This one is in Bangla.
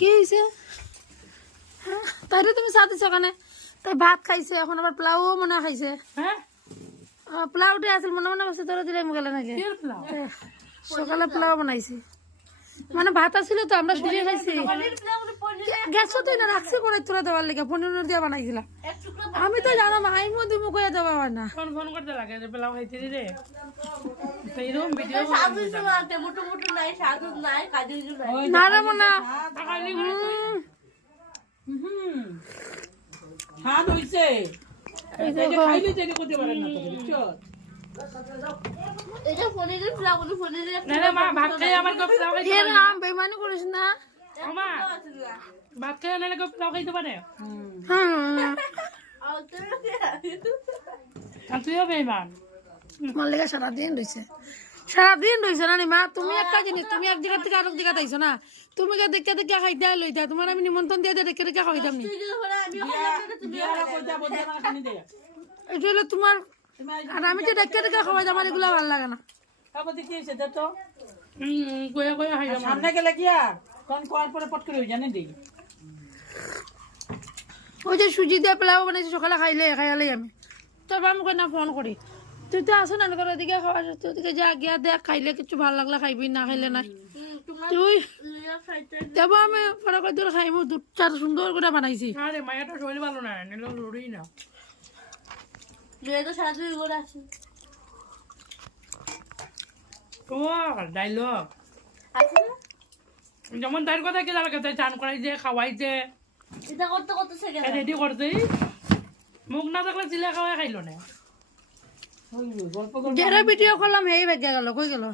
কি হয়েছে? হ্যাঁ তাইলে তুমি চা দিছ কেন? তাই ভাত খাইছে, এখন আবার পোলাও মনে খাইছে। হ্যাঁ পোলাওটে আছিল মনে মনে বসে তোরা দিলে মুখে নাকি সকালে পোলাও বানাইছি, মানে ভাত আছিল তো আমরা সুজিয়ে খাইছি। গ্যাস তো না রাখছি করে তোরা দেওয়ার লেগে পনির দিয়ে বানাইছিলাম। আমি তো জানো মাই মধ্যে মুখে দেওয়া হয় না। ফোন ফোন করতে লাগে যে পোলাও খাইতে রে এইরকম ভিডিও না রে মনে স্বাদ হইছে খাইলে যেতে করতে পারেন না তো বুঝছো মা ভাত খাই আমার পোলাও খাইতে এর নাম বেমানি করিস না। মা ভাত খাই নাহলে পোলাও খাইতে পারে হ্যাঁ আর তুইও বেমান তোমার লেগে সারাদিন রয়েছে না মা। তুমি একটা জিনিস, তুমি এক জায়গা থেকে আরেক জায়গা তাইছো না, তুমি দেখে দেখে খাইতে লইতা, তোমার আমি নিমন্ত্রণ দিয়ে দেখে দেখে খাইতাম নি। এটা হলো তোমার, আর আমি তো দেখে দেখে খাওয়াই আমার এগুলো ভালো লাগে না। কি হয়েছে দেখো কয়া কয়া খাই সামনে গেলে কি আর কোন কোয়ার পরে পট করে জানে দিই ওই যে সুজি দিয়ে পোলাও বানাইছি সকালে খাইয়ালেই আমি, তবে আমি কই না ফোন করি তুই তো আসো না করে ওদিকে খাওয়া ওদিকে যা গিয়া দেখ, খাইলে কিছু ভালো লাগলে খাইবি, না খাইলে নাই। তুই দেবো আমি পরে কই দূর খাইমু, দুধ চার সুন্দর করে বানাইছি। আরে মায়াটা শরীর ভালো না, নিলে লড়ি না ও ডাইলগ যেমন তার কথা কি জানা গেছে, চান করাইছে খাওয়াইছে রেডি করতে, মুখ না থাকলে চিলে খাওয়াই খাইলো না। গল্প যারা ভিডিও করলাম এই ভাগ্য গেল, কই গেল?